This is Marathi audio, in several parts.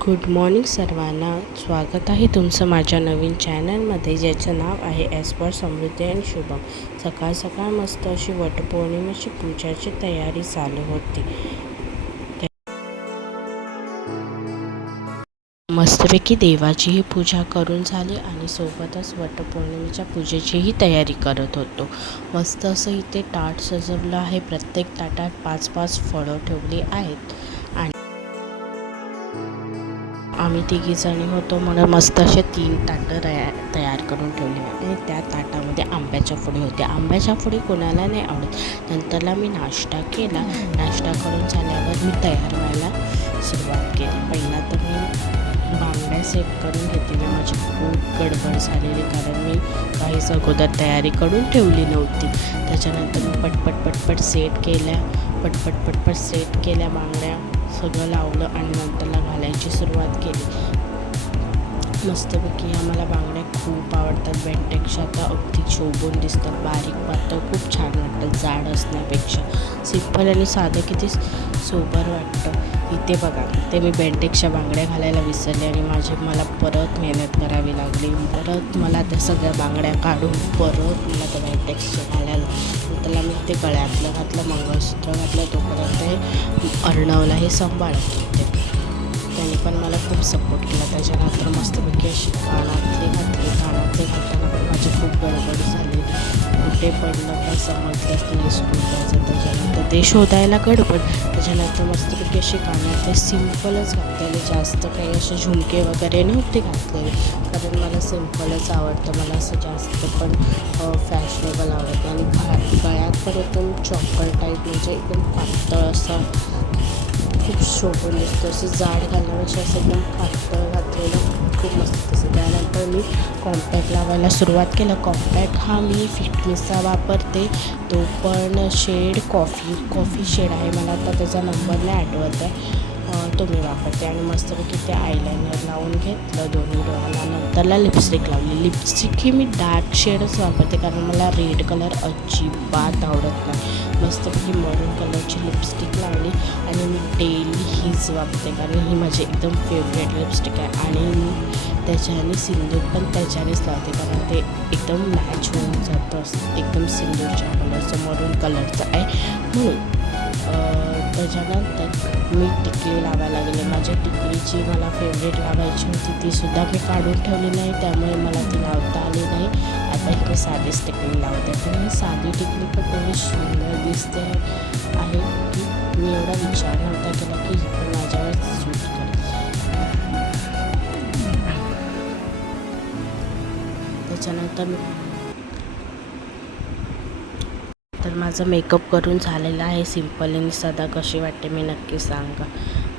गुड मॉर्निंग सर्वांना. स्वागत आहे तुमचं माझ्या नवीन चॅनलमध्ये, ज्याचं नाव आहे ॲज पर समृद्धी आणि शुभम. सकाळ सकाळ मस्त अशी वटपौर्णिमेची पूजाची तयारी चालू होती. मस्तपैकी देवाचीही पूजा करून झाली आणि सोबतच वटपौर्णिमेच्या पूजेचीही तयारी करत होतो. मस्त असं इथे ताट सजवलं आहे. प्रत्येक ताटात 5-5 फळं ठेवली आहेत आणि आम्ही तिघीजणी होतो म्हणून मस्त असे 3 ताटं तयार करून ठेवले आणि त्या ताटामध्ये आंब्याच्या फोडी होत्या. आंब्याच्या फोडी कोणाला नाही आवडत. नंतरला मी नाश्ता केला. नाश्ता करून झाल्यावर मी तयार व्हायला सुरुवात केली. पहिला तर मी बांगड्या सेट करून घेतलेल्या. माझी खूप गडबड झालेली, कारण मी काहीच अगोदर तयारी करून ठेवली नव्हती. त्याच्यानंतर मी पटपट सेट केल्या बांगड्या, सगळं लावलं आणि नंतरला घालायची सुरुवात केली. मस्तपैकी आम्हाला बांगड्या खूप आवडतात. बेंटेक्सच्या तर अगदी शोभून दिसतात, बारीक पातळ, खूप छान वाटतं जाड असण्यापेक्षा. सिंपल आणि साधं किती सोबर वाटतं. इथे बघा, ते मी बेंटेक्सच्या बांगड्या घालायला विसरले आणि मला परत मेहनत करावी लागली. परत मला त्या सगळ्या बांगड्या काढून परत मला त्या बेंटेक्सच्या घालायला. त्याला मी ते गळ्यातलं घातलं, मंगळसूत्र घातलं, तोपर्यंत अर्णवला हे सांभाळत होते. त्याने पण मला खूप सपोर्ट केला. त्याच्यानंतर मस्तपैकी अशी कानातले घालताना पण माझी खूप गडबड झाली. कुठे पडलं काही समजलंच नाही स्कूल जायचं. त्याच्यानंतर ते शोधायला गडबड. त्याच्यानंतर मस्तपैकी अशी कानातले सिम्पलच घातलेले, जास्त काही असे झुमके वगैरे नव्हते घातलेले, कारण मला सिम्पलच आवडतं. मला असं जास्त पण फॅशनेबल आवडतं. आणि गळ्यात पण एकदम चॉकर टाईप, म्हणजे एकदम पातळ असं खूप शोभून दिसतं. असं जाड घालण्यापेक्षा असं एकदम पातळ घातलेलं खूप मस्त दिसतं. त्यानंतर मी कॉम्पॅक्ट लावायला सुरुवात केलं. कॉम्पॅक्ट हा मी फिटमिसचा वापरते, तो पण शेड कॉफी शेड आहे. मला आता त्याचा नंबर नाही आठवत आहे, तो मी वापरते. आणि मस्तपैकी ते आयलायनर लावून घेतलं दोन्ही डोळ्याला. नंतरला लिपस्टिक लावली. लिपस्टिक ही मी डार्क शेडच वापरते, कारण मला रेड कलर अजिबात आवडत नाही. मस्तपैकी मरून कलरची लिपस्टिक लावली आणि मी डेली हीच वापरते, कारण ही माझी एकदम फेवरेट लिपस्टिक आहे. आणि मी त्याच्याने सिंदूर पण त्याच्यानेच लावते, कारण ते एकदम मॅच होऊन जातं. एकदम सिंदूरच्या कलरचं, मरून कलरचं आहे म्हणून. त्याच्यानंतर मी टिकली लावायला लागले. माझ्या टिकलीची मला फेवरेट लावायची होती, तीसुद्धा मी काढून ठेवली नाही, त्यामुळे मला ती लावता आली नाही. आता ही मी साधीच टिकली लावते. पण ही साधी टिकली पण एवढी सुंदर दिसते आहे की मी एवढा विचार नव्हता केला की माझ्यावर सूट करेल. त्याच्यानंतर तर माझा मेकअप करून झालेला आहे. सिंपल आणि साधा कशी वाटते मी नक्की सांगा.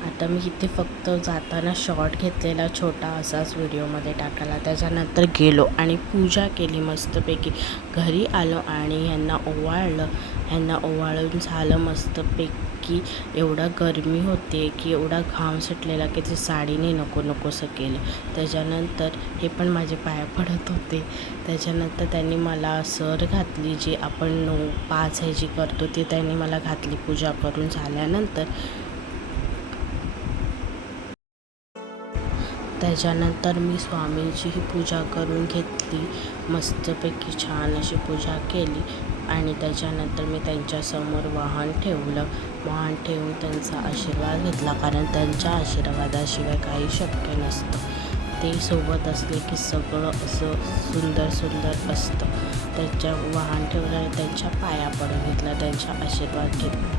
आता मी इथे फक्त जाताना शॉर्ट घेतलेला छोटा असाच व्हिडिओमध्ये टाकायला. त्याच्यानंतर गेलो आणि पूजा केली मस्तपैकी. घरी आलो आणि ह्यांना ओवाळून झालं मस्तपैकी. एवढा गरमी होते की एवढा घाम सुटलेला की ते साडीने नकोसं केलं. त्याच्यानंतर हे पण माझे पाया पडत होते. त्याच्यानंतर त्यांनी मला सर घातली, जी आपण 9-5 ह्याची करतो ती त्यांनी मला घातली पूजा करून झाल्यानंतर. त्याच्यानंतर मी स्वामींचीही पूजा करून घेतली. मस्तपैकी छान अशी पूजा केली आणि त्याच्यानंतर मी त्यांच्यासमोर वाहन ठेवलं. वाहन ठेवून त्यांचा आशीर्वाद घेतला, कारण त्यांच्या आशीर्वादाशिवाय काही शक्य नसतं. ते सोबत असले की सगळं असं सुंदर असतं. त्यांच्या वाहन ठेवलं आणि त्यांच्या पाया पडून घेतला, त्यांचा आशीर्वाद घेतला.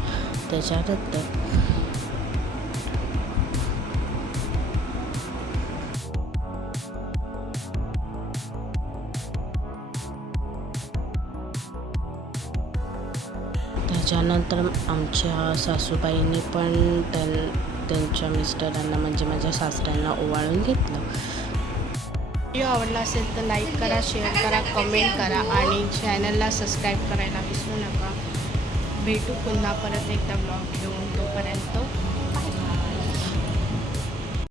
त्याच्यानंतर आमच्या सासूबाईंनी पण त्यांच्या मिस्टरांना, म्हणजे माझ्या सासऱ्यांना ओवाळून घेतलं. व्हिडिओ आवडला असेल तर लाईक करा, शेअर करा, कमेंट करा आणि चॅनलला सबस्क्राईब करायला विसरू नका. भेटू पुन्हा परत एकदा ब्लॉग घेऊन. तोपर्यंत